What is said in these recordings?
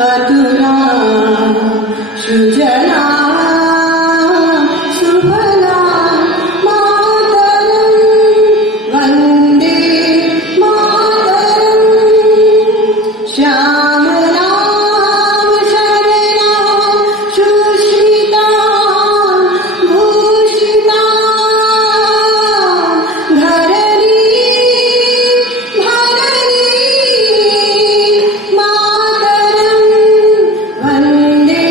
अतुला सुजला सुफला मातरं वन्दे मातरं श्यामलां शरणां सुष्मितां भूषितां धरणी मातरं वन्दे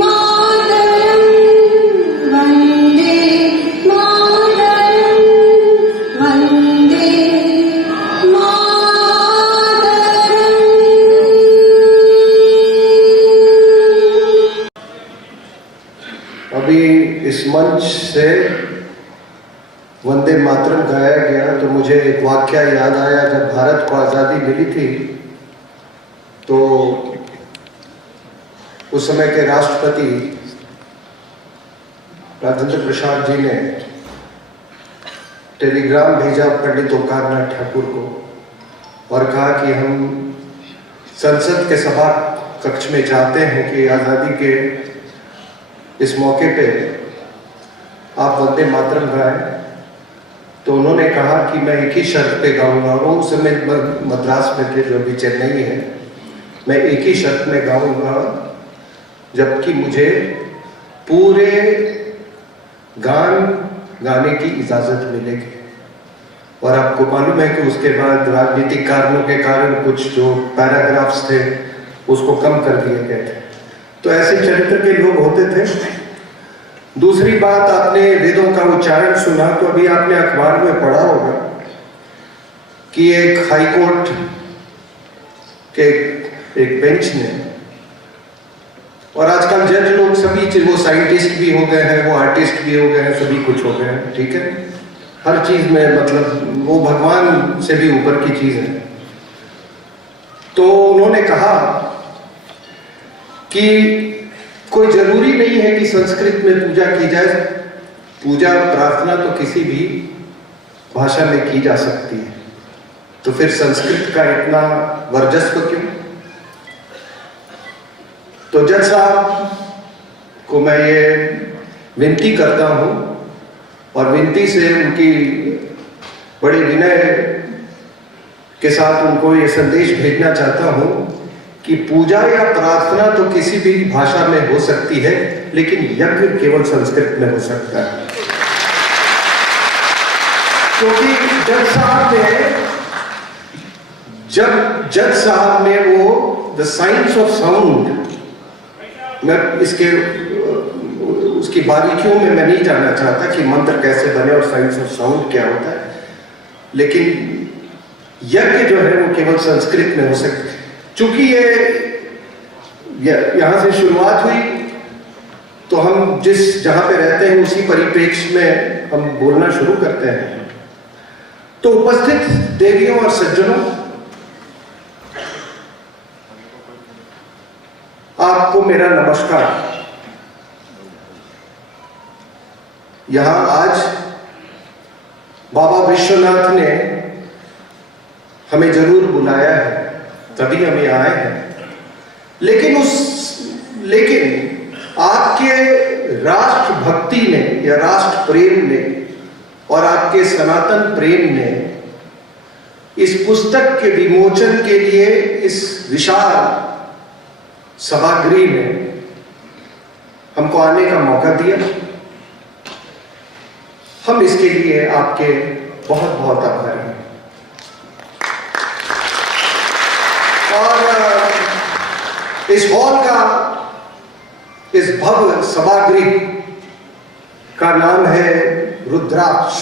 मातरं वन्दे मातरं वन्दे मातरम्। अभी इस मंच से वंदे मातरम गाया गया तो मुझे एक वाक्य याद आया। जब भारत को आज़ादी मिली थी तो उस समय के राष्ट्रपति राजेंद्र प्रसाद जी ने टेलीग्राम भेजा पंडित ओंकारनाथ ठाकुर को और कहा कि हम संसद के सभा कक्ष में चाहते हैं कि आज़ादी के इस मौके पे आप वंदे मातरम गाएं। तो उन्होंने कहा कि मैं एक ही शर्त पे गाऊंगा। वो उस समय मद्रास में थे, जो अभी चेन्नई है। मैं एक ही शर्त में गाऊंगा जबकि मुझे पूरे गान गाने की इजाजत मिलेगी। और आपको मालूम है कि उसके बाद राजनीतिक कारणों के कारण कुछ जो पैराग्राफ्स थे उसको कम कर दिए गए थे। तो ऐसे चरित्र के लोग होते थे। दूसरी बात, आपने वेदों का उच्चारण सुना तो अभी आपने अखबार में पढ़ा होगा कि एक हाई कोर्ट के एक बेंच ने, और आजकल जज लोग सभी वो साइंटिस्ट भी हो गए हैं, वो आर्टिस्ट भी हो गए हैं, सभी कुछ हो गए हैं, ठीक है। हर चीज में मतलब वो भगवान से भी ऊपर की चीज है। तो उन्होंने कहा कि कोई जरूरी नहीं है कि संस्कृत में पूजा की जाए। पूजा प्रार्थना तो किसी भी भाषा में की जा सकती है, तो फिर संस्कृत का इतना वर्चस्व क्यों? तो जज साहब को मैं ये विनती करता हूं और विनती से उनकी बड़े विनय के साथ उनको ये संदेश भेजना चाहता हूं कि पूजा या प्रार्थना तो किसी भी भाषा में हो सकती है, लेकिन यज्ञ केवल संस्कृत में हो सकता है। क्योंकि जज साहब ने वो द साइंस ऑफ साउंड, मैं उसकी बारीकियों में मैं नहीं जानना चाहता कि मंत्र कैसे बने और साइंस ऑफ साउंड क्या होता है, लेकिन यज्ञ जो है वो केवल संस्कृत में हो सकता है। चूंकि ये यहां से शुरुआत हुई तो हम जहां पे रहते हैं उसी परिप्रेक्ष्य में हम बोलना शुरू करते हैं। तो उपस्थित देवियों और सज्जनों, आपको मेरा नमस्कार। यहां आज बाबा विश्वनाथ ने हमें जरूर बुलाया है, तभी हम यहाँ आए हैं। लेकिन आपके राष्ट्र भक्ति ने या राष्ट्र प्रेम ने और आपके सनातन प्रेम ने इस पुस्तक के विमोचन के लिए इस विशाल सभागृह में हमको आने का मौका दिया। हम इसके लिए आपके बहुत बहुत आभारी हैं। और इस हॉल का, इस भव्य सभागृह का नाम है रुद्राक्ष।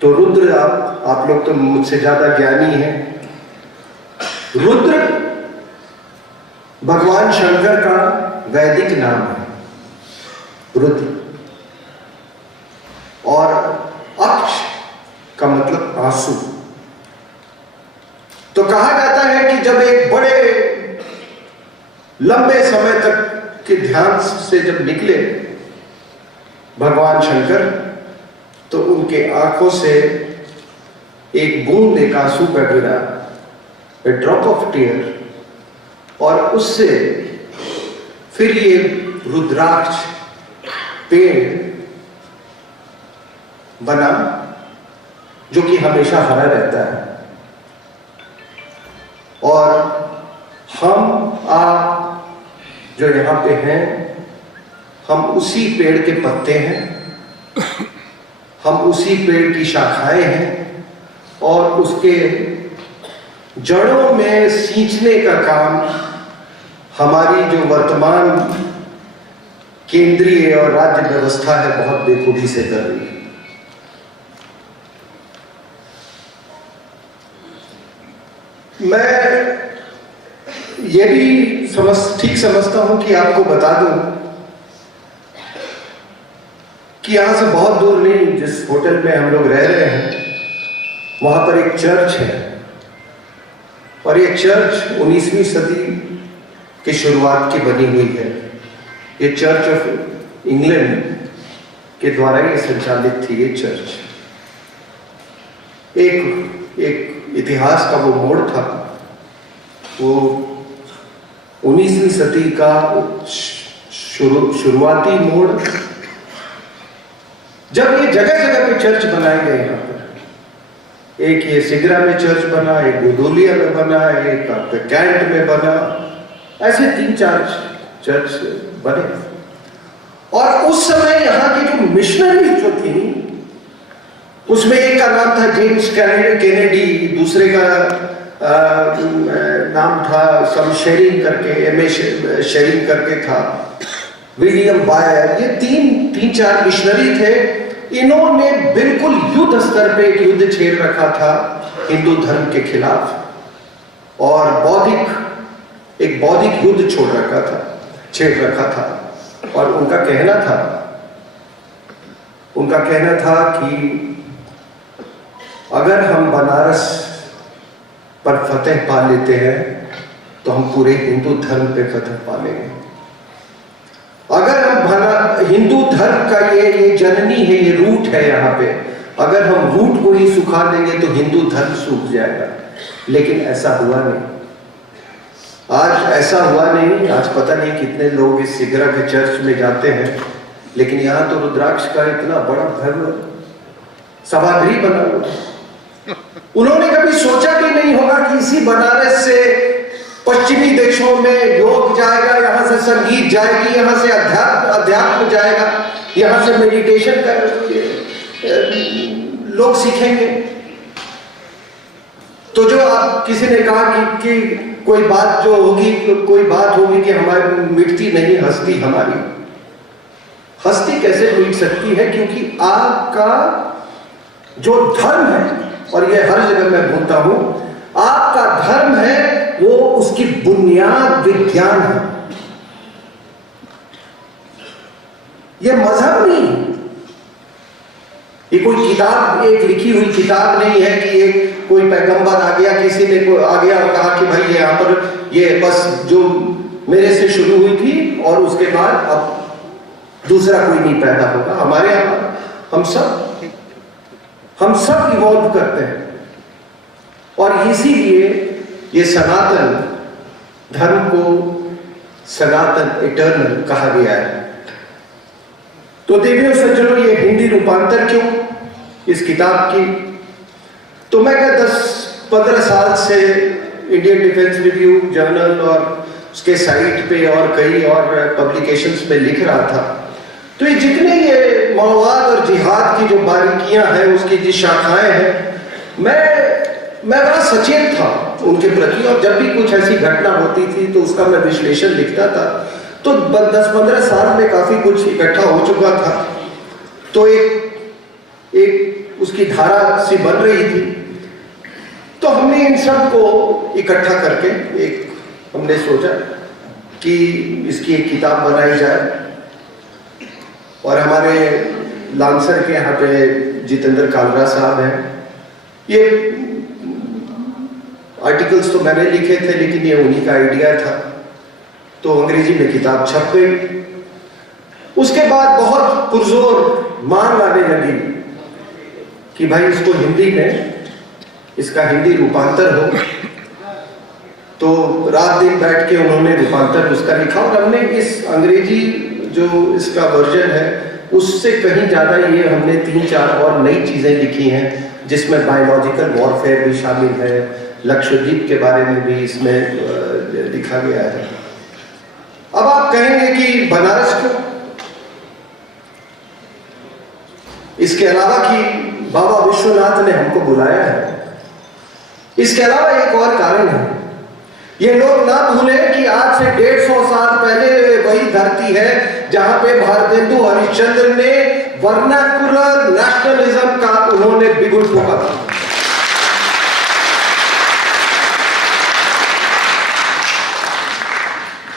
तो रुद्र, आप लोग तो मुझसे ज्यादा ज्ञानी हैं। रुद्र भगवान शंकर का वैदिक नाम है, रुद्र। और अक्ष का मतलब आंसू। तो कहा जाता है कि जब एक बड़े लंबे समय तक के ध्यान से जब निकले भगवान शंकर, तो उनके आंखों से एक बूंद, एक आंसू का गिरा, a drop of tear और उससे फिर ये रुद्राक्ष पेड़ बना जो कि हमेशा हरा रहता है। और हम आप जो यहाँ पे हैं, हम उसी पेड़ के पत्ते हैं, हम उसी पेड़ की शाखाएं हैं और उसके जड़ों में सींचने का काम हमारी जो वर्तमान केंद्रीय और राज्य व्यवस्था है बहुत बेखूबी से कर रही है। मैं ये भी ठीक समझता हूं कि आपको बता दूं कि यहां से बहुत दूर नहीं, जिस होटल में हम लोग रह रहे हैं वहां पर एक चर्च है और ये चर्च 19वीं सदी की शुरुआत की बनी हुई है। ये चर्च ऑफ इंग्लैंड के द्वारा ये संचालित थी। ये चर्च एक इतिहास का वो मोड़ था, वो 19वीं सदी का शुरुआती मोड़, जब ये जगह जगह पे चर्च बनाए गए। यहाँ पर एक ये सिगरा में चर्च बना, एक गुदोलिया में बना, एक आपके कैंट में बना, ऐसे 3-4 चर्च बने। और उस समय यहाँ की जो मिशनरी जो थी, उसमें एक का नाम था जेम्स कैनेडी, दूसरे का नाम था सम शेरिंग करके, एम.ए. शेरिंग करके था, विलियम बायर, ये 3-4 मिशनरी थे। इन्होंने बिल्कुल युद्ध स्तर पे एक युद्ध छेड़ रखा था हिंदू धर्म के खिलाफ और एक बौद्धिक युद्ध छेड़ रखा था। और उनका कहना था कि अगर हम बनारस पर फतेह पा लेते हैं तो हम पूरे हिंदू धर्म पे फतेह पा लेंगे। अगर हम हिंदू धर्म का ये जननी है, ये रूट है यहाँ पे, अगर हम रूट को ही सुखा देंगे तो हिंदू धर्म सूख जाएगा। लेकिन ऐसा हुआ नहीं। आज ऐसा हुआ नहीं। आज पता नहीं कितने लोग इस सिगरा के चर्च में जाते हैं, लेकिन यहाँ तो रुद्राक्ष का इतना बड़ा भव्य सभागृह बना हुआ। उन्होंने कभी सोचा भी नहीं होगा कि इसी बनारस से पश्चिमी देशों में योग जाएगा, यहाँ से संगीत जाएगी, यहाँ से अध्यात्म जाएगा, यहाँ से मेडिटेशन कर लोग सीखेंगे। तो जो आप किसी ने कहा कि कोई बात होगी कि हमारी मिटती नहीं हस्ती, हमारी हस्ती कैसे मिट सकती है? क्योंकि आपका जो धर्म है, और ये हर जगह मैं बोलता हूं, आपका धर्म है वो उसकी बुनियाद विज्ञान है। ये मजहब नहीं, ये कोई किताब, एक लिखी हुई किताब नहीं है कि एक कोई पैगंबर आ गया, किसी ने आ गया और कहा कि भाई यहाँ पर ये बस जो मेरे से शुरू हुई थी और उसके बाद अब दूसरा कोई नहीं पैदा होगा। हमारे यहाँ हम सब इवॉल्व करते हैं और इसीलिए ये सनातन धर्म को सनातन इटर्नल कहा गया है। तो देवियों सज्जनों, ये हिंदी रूपांतर क्यों इस किताब की? तो मैं 10-15 साल से इंडियन डिफेंस रिव्यू जर्नल और उसके साइट पे और कई और पब्लिकेशंस में लिख रहा था। तो ये जितने ये मौवाद और जिहाद की जो बारीकियां हैं, उसकी जो शाखाएं हैं, मैं बड़ा सचेत था उनके प्रति। और जब भी कुछ ऐसी घटना होती थी तो उसका मैं विश्लेषण लिखता था। तो 10-15 साल में काफी कुछ इकट्ठा हो चुका था। तो एक उसकी धारा सी बन रही थी। तो हमने इन सब को इकट्ठा करके हमने सोचा कि इसकी एक किताब बनाई जाए। और हमारे लांसर के यहाँ पे जितेंद्र कालरा साहब हैं, ये आर्टिकल्स तो मैंने लिखे थे लेकिन ये उन्हीं का आइडिया था। तो अंग्रेजी में किताब छप गई। उसके बाद बहुत पुरजोर मांग आने लगी कि भाई इसको हिंदी में, इसका हिंदी रूपांतर हो। तो रात दिन बैठ के उन्होंने रूपांतर उसका लिखा और हमने इस अंग्रेजी जो इसका वर्जन है उससे कहीं ज़्यादा ये हमने 3-4 और नई चीज़ें लिखी हैं, जिसमें बायोलॉजिकल वॉरफेयर भी शामिल है, लक्षद्वीप के बारे में भी इसमें लिखा गया है। अब आप कहेंगे कि बनारस क्यों? इसके अलावा कि बाबा विश्वनाथ ने हमको बुलाया है, इसके अलावा एक और कारण है। ये लोग ना भूले कि आज से 150 साल पहले वही धरती है जहां पे भारतेंदु हरिश्चंद्र ने वर्नाकुलर नेशनलिज्म का उन्होंने बिगुल फूंका था।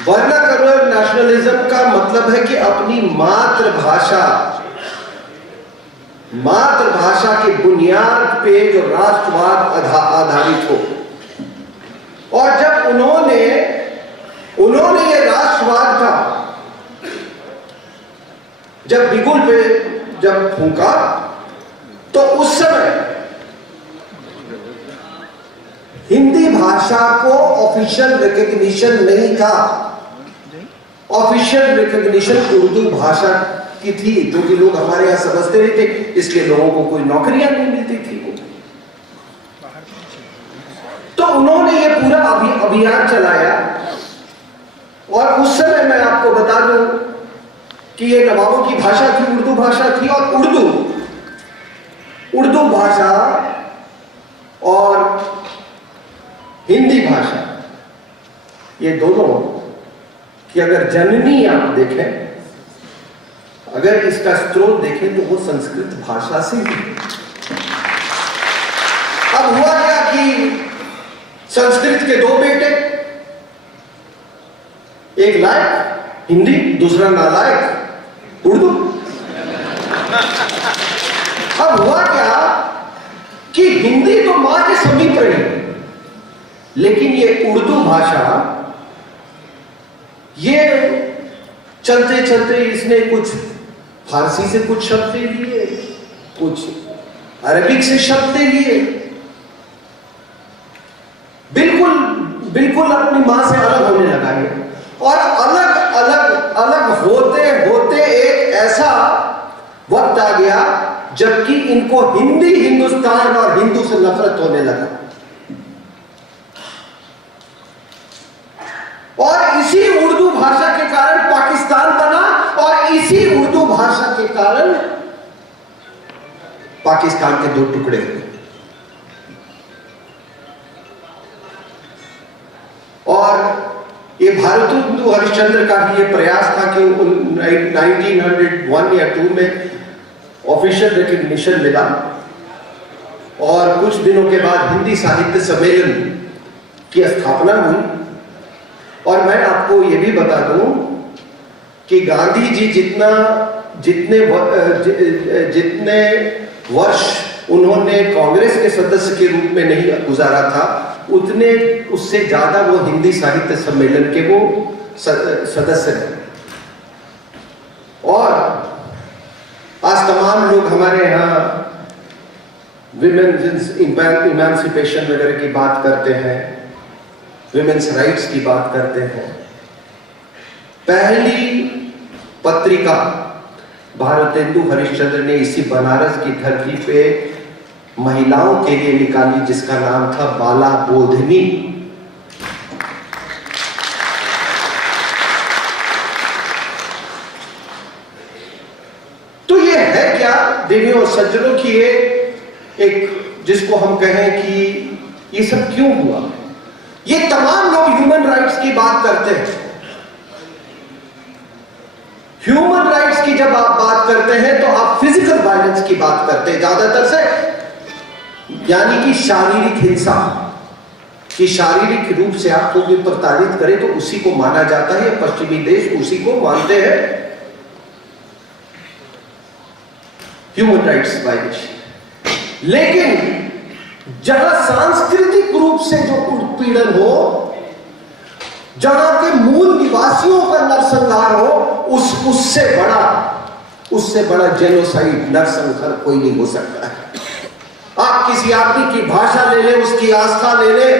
वर्नाकुलर नेशनलिज्म का मतलब है कि अपनी मातृभाषा की बुनियाद पे जो राष्ट्रवाद आधारित हो। और जब उन्होंने ये राष्ट्रवाद का जब बिगुल पे जब फूंका, तो उस समय हिंदी भाषा को ऑफिशियल रिकॉग्निशन नहीं था। ऑफिशियल रिकॉग्निशन उर्दू भाषा की थी, जो कि लोग हमारे यहां समझते नहीं थे, इसलिए लोगों को कोई नौकरियां नहीं मिलती थी। तो उन्होंने ये पूरा अभियान चलाया। और उस समय मैं आपको बता दूं कि ये नवाबों की भाषा थी, उर्दू भाषा थी। और उर्दू भाषा और हिंदी भाषा, ये दोनों की अगर जननी आप देखें, अगर इसका स्रोत देखें तो वो संस्कृत भाषा से ही। अब हुआ क्या कि संस्कृत के 2 बेटे, एक लायक हिंदी, दूसरा नालायक उर्दू। अब हुआ क्या कि हिंदी तो मां के समीप रही, लेकिन ये उर्दू भाषा, ये चलते चलते इसने कुछ फारसी से कुछ शब्द लिए, कुछ अरबिक से शब्द लिए, बिल्कुल अपनी मां से अलग होने लगा है। और अलग होते होते एक ऐसा वक्त आ गया जबकि इनको हिंदुस्तान और हिंदू से नफरत होने लगा। और इसी उर्दू भाषा के कारण पाकिस्तान बना, और इसी उर्दू भाषा के कारण पाकिस्तान के 2 टुकड़े हुए। और ये भारतेंदु हरिश्चंद्र का भी ये प्रयास था कि 1901 या 2 में ऑफिशियल रिकॉग्निशन मिला। और कुछ दिनों के बाद हिंदी साहित्य सम्मेलन की स्थापना हुई। और मैं आपको ये भी बता दूं कि गांधी जी जितने वर्ष उन्होंने कांग्रेस के सदस्य के रूप में नहीं गुजारा था, उससे ज्यादा वो हिंदी साहित्य सम्मेलन के वो सदस्य हैं। और आज तमाम लोग हमारे यहाँ विमेन्स इमांसिपेशन वगैरह की बात करते हैं, विमेन्स राइट्स की बात करते हैं। पहली पत्रिका भारतेंदु हरिश्चंद्र ने इसी बनारस की धरती पे महिलाओं के लिए निकाली, जिसका नाम था बाला बोधनी। तो ये है क्या देवियों और सज्जनों की एक जिसको हम कहें कि ये सब क्यों हुआ। ये तमाम लोग ह्यूमन राइट्स की बात करते हैं। ह्यूमन राइट्स की जब आप बात करते हैं तो आप फिजिकल वायलेंस की बात करते हैं ज्यादातर से, यानी कि शारीरिक हिंसा कि शारीरिक रूप से आपको भी प्रताड़ित करे तो उसी को माना जाता है। पश्चिमी देश उसी को मानते हैं ह्यूमन राइट्स वायलेशन। लेकिन जहां सांस्कृतिक रूप से जो उत्पीड़न हो, जहां के मूल निवासियों का नरसंहार हो, उससे बड़ा जेनोसाइड, नरसंहार कोई नहीं हो सकता है। आप किसी आदमी की भाषा ले ले, उसकी आस्था ले ले,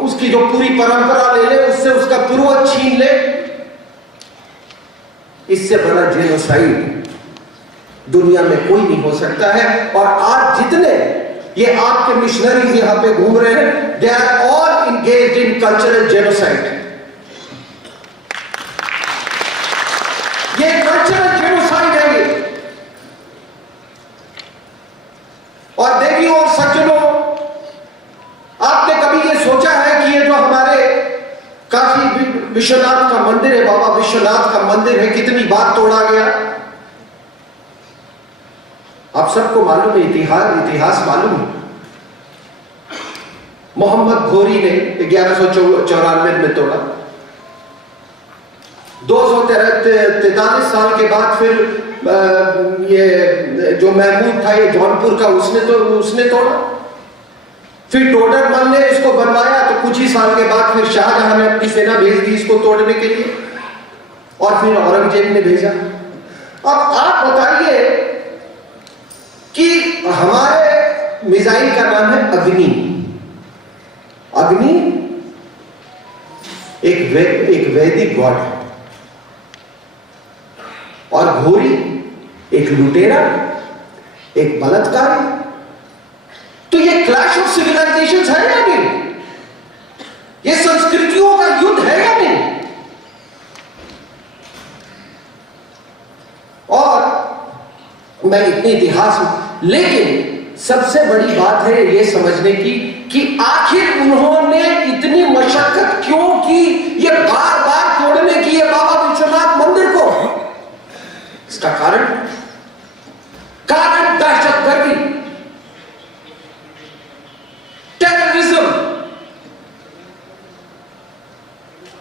उसकी जो पूरी परंपरा ले ले, उससे उसका पूर्वज छीन ले, इससे बड़ा जेनोसाइड दुनिया में कोई नहीं हो सकता है। और आज जितने ये आपके मिशनरीज यहां पे घूम रहे हैं, they are all engaged in cultural genocide. ये कल्चरल जेनोसाइड है ये। और देवियों और सज्जनों, आपने कभी ये सोचा है कि ये जो हमारे काशी विश्वनाथ का मंदिर है, बाबा विश्वनाथ का मंदिर है, कितनी बार तोड़ा गया? आप सबको मालूम है, इतिहास मालूम है। मोहम्मद घोरी ने 1194 में तोड़ा। 243 साल के बाद फिर ये जो महमूद था, ये जौनपुर का, उसने तोड़ा। फिर टोडरमल ने इसको बनवाया, तो कुछ ही साल के बाद फिर शाहजहां ने अपनी सेना भेज दी इसको तोड़ने के लिए, और फिर औरंगजेब ने भेजा। अब आप बताइए कि हमारे मिसाइल का नाम है अग्नि। अग्नि एक वैदिक गॉड है, और घोरी एक लुटेरा, एक बलात्कारी। तो ये क्लैश ऑफ सिविलाइजेशंस है या नहीं? ये संस्कृतियों का युद्ध है या नहीं? और मैं इतने इतिहास में, लेकिन सबसे बड़ी बात है ये समझने की कि आखिर उन्होंने इतनी मशक्कत क्यों की ये बार बार तोड़ने की, ये बाबा विश्वनाथ मंदिर को? इसका कारण दहशतगर्दी, टेररिज्म।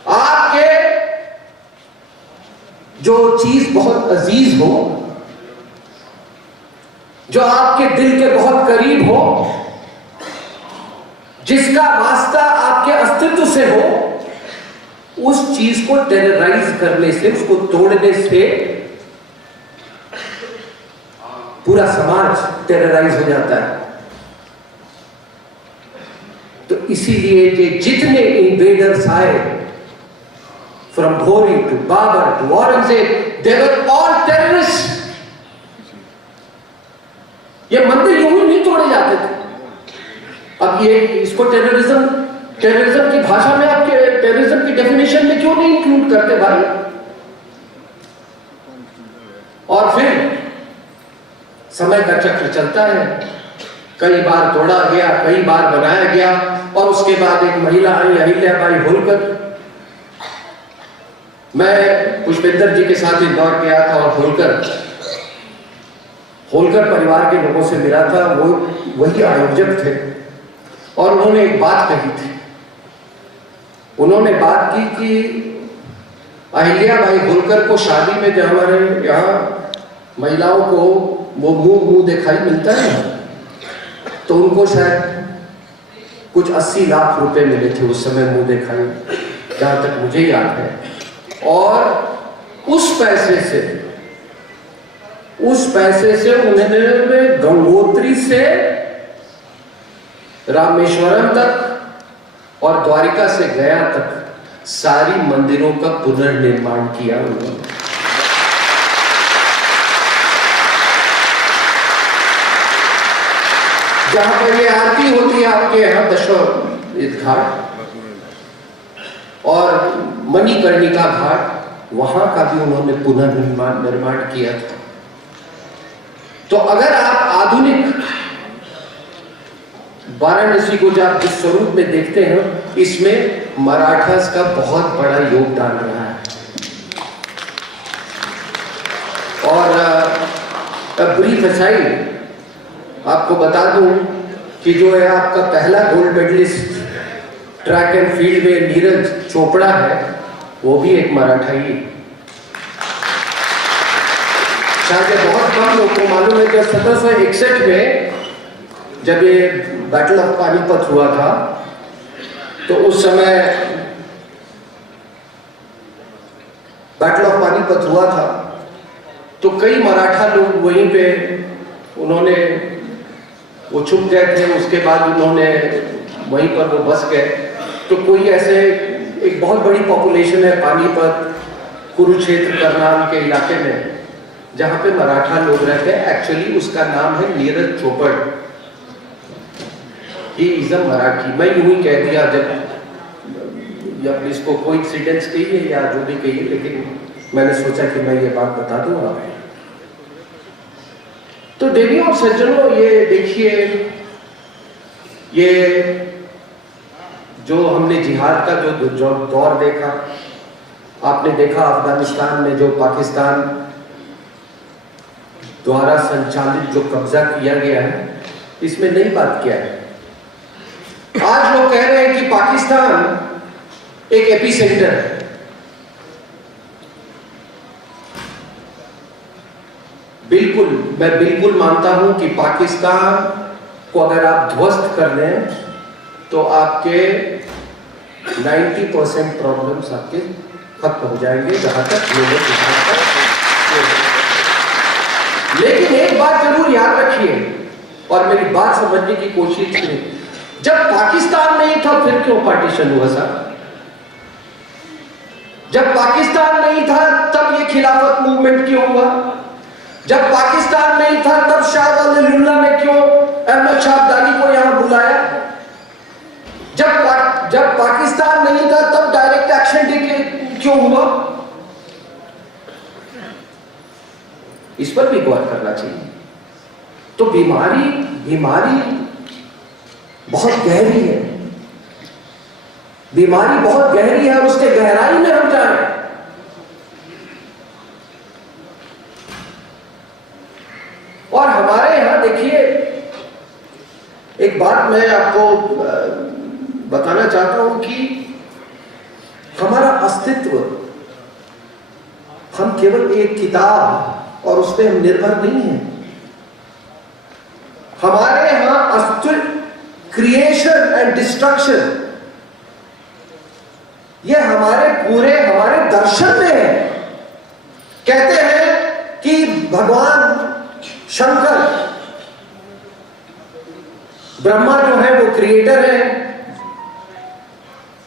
आपके जो चीज बहुत अजीज हो, जो आपके दिल के बहुत करीब हो, जिसका वास्ता आपके अस्तित्व से हो, उस चीज को टेरराइज करने से, उसको तोड़ने से पूरा समाज टेरराइज हो जाता है। तो इसीलिए ये जितने इन्वेडर्स आए, from Ghori to Babur to Aurangzeb, they were all terrorist. ये मंदिर यूं ही नहीं तोड़े जाते थे। अब ये इसको टेररिज्म की भाषा में, आपके टेररिज्म की डेफिनेशन में क्यों नहीं इंक्लूड करते भाई? और फिर समय का चक्र चलता है, कई बार तोड़ा गया, कई बार बनाया गया, और उसके बाद एक महिला आई, अहिल्याबाई होलकर। मैं पुष्पेंद्र जी के साथ इंदौर गया था, और होलकर परिवार के लोगों से मिला था। वो वही आयोजक थे, और उन्होंने एक बात कही थी। उन्होंने बात की कि अहिल्याबाई होलकर को शादी में, जो हमारे यहाँ महिलाओं को वो मुंह दिखाई मिलता है ना, तो उनको शायद कुछ 80 लाख रुपए मिले थे उस समय मुंह दिखाई, जहां तक मुझे याद है। और उस पैसे से उन्होंने गंगोत्री से रामेश्वरम तक और द्वारिका से गया तक सारी मंदिरों का पुनर्निर्माण किया उन्होंने। जहां पर ये आरती होती है आपके यहाँ दशाश्वमेध घाट और मणिकर्णिका घाट, वहां का भी उन्होंने पुनर्निर्माण किया था। तो अगर आप आधुनिक वाराणसी को जब जिस स्वरूप में देखते हैं, इसमें मराठास का बहुत बड़ा योगदान रहा है। और ब्रीफ असाइड आपको बता दूं कि जो है आपका पहला gold medallist track and field में नीरज चोपड़ा है, वो भी एक मराठा ही। शायद बहुत कम लोगों को मालूम है कि 1761 में जब ये बैटल ऑफ पानीपत हुआ था, तो उस समय बैटल ऑफ पानीपत हुआ था, तो कई मराठा लोग वहीं पे उन्होंने वो छुप गए थे, उसके बाद उन्होंने वहीं पर वो बस गए। तो कोई ऐसे एक बहुत बड़ी पॉपुलेशन है पानीपत, कुरुक्षेत्र, करनाल के इलाके में, जहां पे मराठा लोग रहते हैं। एक्चुअली उसका नाम है Neeraj Chopra, he is a Marathi. मैं यूं ही कह दिया जब इसको कोइंसिडेंस कहिए या जो भी कहिए, लेकिन मैंने सोचा कि मैं ये बात बता दूं आपको। तो देवियों और सज्जनों, ये देखिए, ये जो हमने जिहाद का जो दौर देखा, आपने देखा अफगानिस्तान में जो पाकिस्तान द्वारा संचालित जो कब्जा किया गया है, इसमें नई बात क्या है। आज लोग कह रहे हैं कि पाकिस्तान एक एपिसेंटर है। बिल्कुल, मैं बिल्कुल मानता हूं कि पाकिस्तान को अगर आप ध्वस्त कर दें तो आपके 90% प्रॉब्लम्स आपके खत्म हो जाएंगे, जहां तक लोगों लेकिन एक बात जरूर याद रखिए और मेरी बात समझने की कोशिश करें। जब पाकिस्तान नहीं था फिर क्यों पार्टीशन हुआ साहब? जब पाकिस्तान नहीं था तब ये खिलाफत मूवमेंट क्यों हुआ? जब पाकिस्तान नहीं था तब शाह वलीउल्लाह ने क्यों अहमद शाह अब्दाली को यहां बुलाया? जब पाकिस्तान नहीं था तब डायरेक्ट एक्शन डे क्यों हुआ? इस पर भी गौर करना चाहिए। तो बीमारी बहुत गहरी है, बीमारी बहुत गहरी है, उसके गहराई में हम जाए। और हमारे यहां देखिए, एक बात मैं आपको बताना चाहता हूं कि हमारा अस्तित्व, हम केवल एक किताब और उस पर हम निर्भर नहीं हैं। हमारे यहां अस्तित्व, क्रिएशन एंड डिस्ट्रक्शन, ये हमारे दर्शन में है। कहते हैं कि भगवान शंकर, ब्रह्मा जो है वो क्रिएटर है,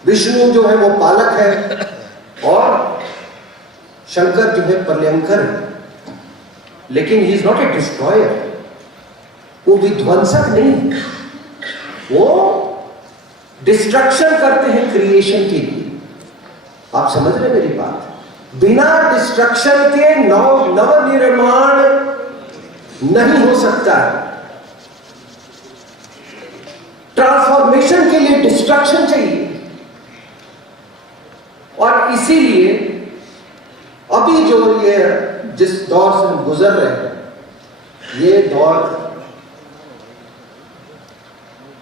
विष्णु जो है वो पालक है और शंकर जो है प्रलयंकर है। लेकिन he is not a destroyer, वो विध्वंसक नहीं, वो डिस्ट्रक्शन करते हैं क्रिएशन के लिए। आप समझ रहे मेरी बात? बिना डिस्ट्रक्शन के नवनिर्माण नहीं हो सकता है। ट्रांसफॉर्मेशन के लिए डिस्ट्रक्शन चाहिए। और इसीलिए अभी जो ये जिस दौर से हम गुजर रहे हैं, ये दौर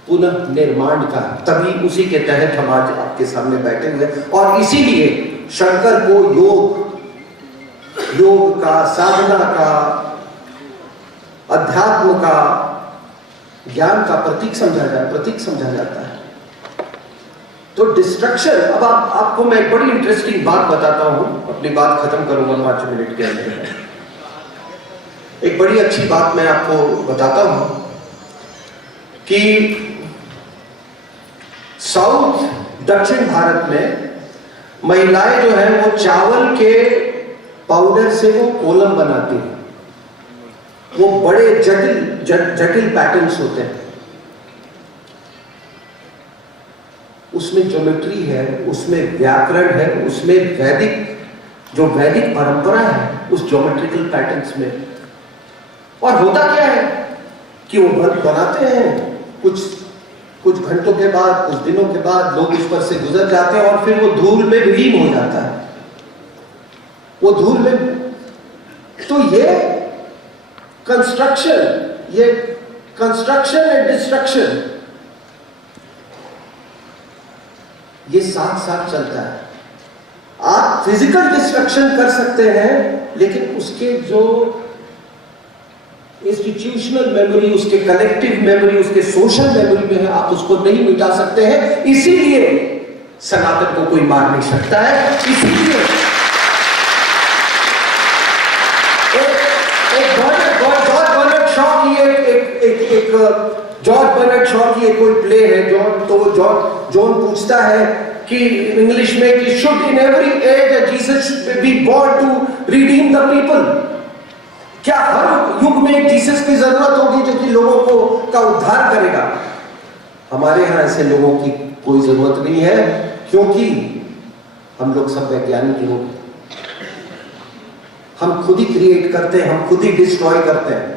पुनः निर्माण का, तभी उसी के तहत हम आज आपके सामने बैठे हुए। और इसीलिए शंकर को योग का, साधना का, अध्यात्म का, ज्ञान का प्रतीक समझा जाता है। तो डिस्ट्रक्शन, अब आपको मैं एक बड़ी इंटरेस्टिंग बात बताता हूं, अपनी बात खत्म करूंगा 5 मिनट के अंदर। एक बड़ी अच्छी बात मैं आपको बताता हूं कि साउथ, दक्षिण भारत में महिलाएं जो है वो चावल के पाउडर से वो कोलम बनाती हैं। वो बड़े जटिल पैटर्न्स होते हैं, उसमें ज्योमेट्री है, उसमें व्याकरण है, उसमें वैदिक परंपरा है उस ज्योमेट्रिकल पैटर्न्स में। और होता क्या है कि वो बनाते हैं, कुछ घंटों के बाद, कुछ दिनों के बाद लोग उस पर से गुजर जाते हैं और फिर वो धूल में विलीन हो जाता है। वो धूल में, तो ये कंस्ट्रक्शन एंड डिस्ट्रक्शन, ये साथ साथ चलता है। आप फिजिकल डिस्ट्रक्शन कर सकते हैं, लेकिन उसके जो इंस्टीट्यूशनल मेमोरी, उसके कलेक्टिव मेमोरी, उसके सोशल मेमोरी में है, आप उसको नहीं मिटा सकते हैं। इसीलिए सनातन को कोई मार नहीं सकता है। इसीलिए जॉर्ज बर्नार्ड शॉ की एक शॉ की एक कोई प्ले है जॉन, तो जॉन पूछता है कि इंग्लिश में कि should in every age Jesus be born to redeem the people. क्या हर युग में जीसस की जरूरत होगी जो कि लोगों को का उद्धार करेगा? हमारे यहां ऐसे लोगों की कोई जरूरत नहीं है, क्योंकि हम लोग सब वैज्ञानिक लोग, हम खुद ही क्रिएट करते हैं, हम खुद ही डिस्ट्रॉय करते हैं।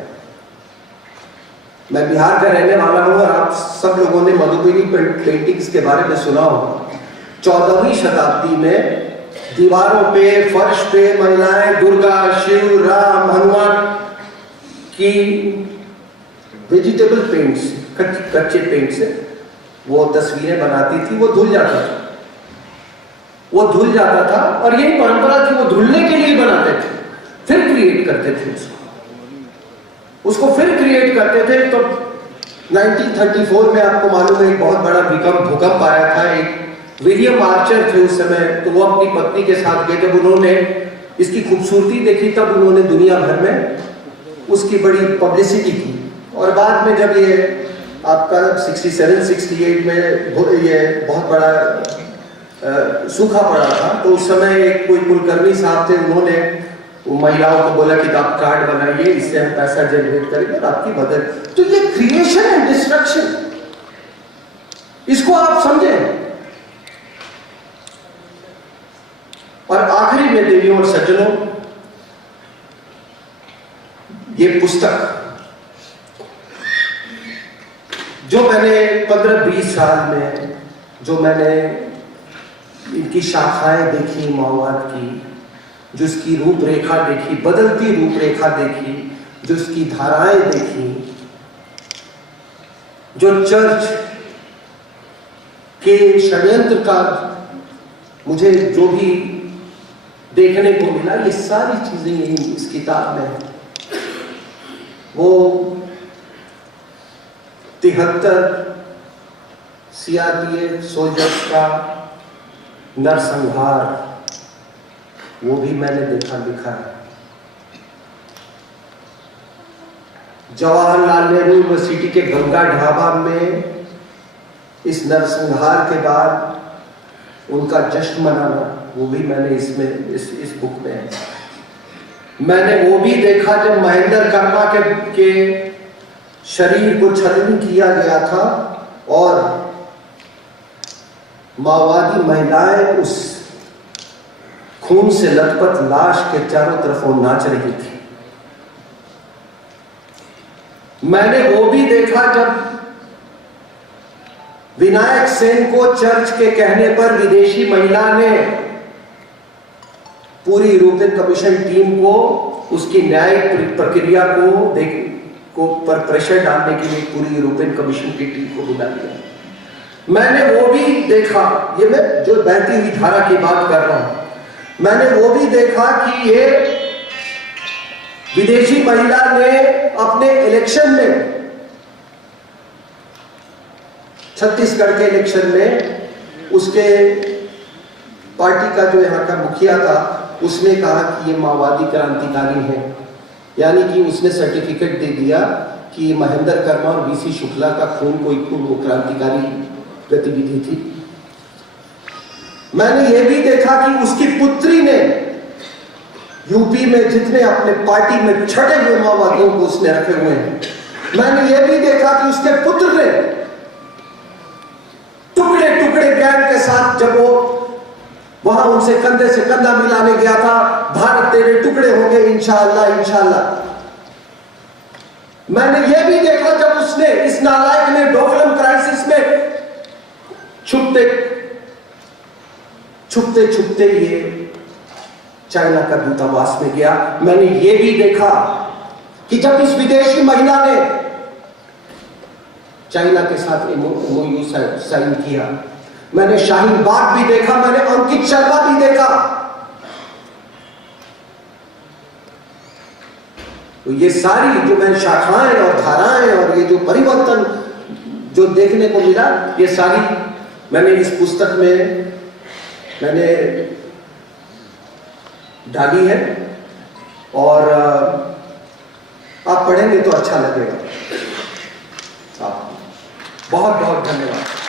मैं बिहार का रहने वाला हूं और आप सब लोगों ने मधुबनी पेंटिंग्स के बारे में सुना होगा। 14वीं शताब्दी में दीवारों पे, फर्श पे महिलाएं दुर्गा, शिव, राम, हनुमान की वेजिटेबल पेंट से, कच्चे पेंट से वो तस्वीरें बनाती थी। वो धुल जाता था और यही परंपरा थी, वो धुलने के लिए बनाते थे, फिर क्रिएट करते थे उसको फिर क्रिएट करते थे। तो 1934 में आपको मालूम है एक बहुत बड़ा भूकंप आया था। एक विलियम आर्चर थे उस समय, तो वो अपनी पत्नी के साथ गए। जब उन्होंने इसकी खूबसूरती देखी तब उन्होंने दुनिया भर में उसकी बड़ी पब्लिसिटी की। और बाद में जब ये आपका 67-68 में ये बहुत बड़ा सूखा पड़ा था, तो उस समय एक कोई कुलकर्णी साहब थे, उन्होंने महिलाओं को बोला कि आप कार्ड बनाइए, इससे हम पैसा जनरेट करेंगे और आपकी मदद। तो ये क्रिएशन एंड डिस्ट्रक्शन, इसको आप समझें। और आखिरी में देवियों और सज्जनों, ये पुस्तक जो मैंने 15-20 साल में जो मैंने इनकी शाखाएं देखी माओवाद की, जो इसकी रूपरेखा देखी, बदलती रूपरेखा देखी, जो इसकी धाराएं देखी, जो चर्च के षड्यंत्र का मुझे जो भी देखने को मिला, ये सारी चीजें यही इस किताब में है। वो 73 सीआरपीएफ सोल्जर्स का नरसंहार, वो भी मैंने लिखा है। जवाहरलाल नेहरू यूनिवर्सिटी के गंगा ढाबा में इस नरसंहार के बाद उनका जश्न मनाना, वो भी मैंने इसमें इस बुक में है। मैंने वो भी देखा जब महेंद्र कर्मा के शरीर को छलन किया गया था और माओवादी महिलाएं उस खून से लथपथ लाश के चारों तरफ वो नाच रही थी। मैंने वो भी देखा जब विनायक सेन को चर्च के कहने पर विदेशी महिला ने पूरी यूरोपियन कमीशन टीम को उसकी न्यायिक प्रक्रिया को पर प्रेशर डालने के लिए पूरी यूरोपियन कमीशन की टीम को बुला लिया। मैंने वो भी देखा, ये मैं जो बहती हुई धारा की बात कर रहा हूं, मैंने वो भी देखा कि ये विदेशी महिला ने अपने इलेक्शन में, छत्तीसगढ़ के इलेक्शन में, उसके पार्टी का जो यहाँ का मुखिया था, उसने कहा कि ये माओवादी क्रांतिकारी है, यानी कि उसने सर्टिफिकेट दे दिया कि महेंद्र कर्मा और बीसी शुक्ला का खून कोई वो क्रांतिकारी गतिविधि थी। मैंने ये भी देखा कि उसकी पुत्री ने यूपी में जितने अपने पार्टी में छठे हुए माओवादियों को उसने रखे हुए हैं, मैंने ये भी देखा कि उसके पुत्र ने टुकड़े टुकड़े गैंग के साथ जब वो वहां उनसे कंधे से कंधा मिलाने गया था, भारत तेरे टुकड़े होंगे इंशाअल्लाह इंशाअल्लाह। मैंने यह भी देखा जब उसने, इस नालायक ने डोकलम क्राइसिस में छुपते छुपते ये चाइना का दूतावास में गया। मैंने ये भी देखा कि जब इस विदेशी महिला ने चाइना के साथ एमओयू साइन किया, मैंने शाहीन बाग भी देखा, मैंने अंकित शर्मा भी देखा। तो ये सारी जो मैं शाखाएं और धाराएं और ये जो परिवर्तन जो देखने को मिला, ये सारी मैंने इस पुस्तक में मैंने डाली है और आप पढ़ेंगे तो अच्छा लगेगा आपको। बहुत बहुत धन्यवाद।